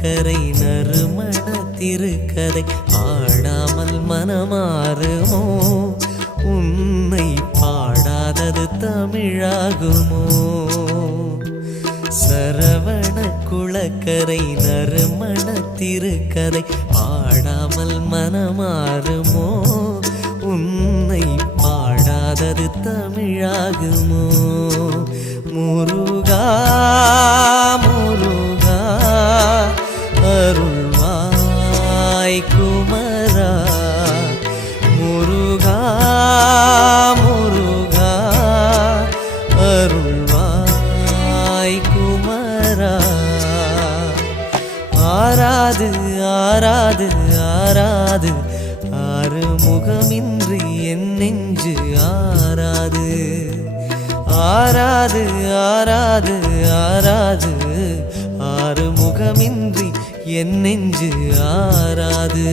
குளக்கரை நறுமண திருக்கதை ஆடாமல் மனமாறுமோ உன்னை பாடாதது தமிழாகுமோ சரவண குளக்கரை நறுமண திருக்கதை பாடாமல் மனமாறுமோ உன்னை பாடாதது தமிழாகுமோ முருகா முருகா அருள்வாய் குமரா முருகா முருகா அருள்வாய் குமரா ஆராது ஆராது ஆராது ஆறுமுகமின்றி என் நெஞ்சு ஆராது ஆராது ஆராது ஆராது ஆறுமுகமின்றி என் நெஞ்சு ஆராது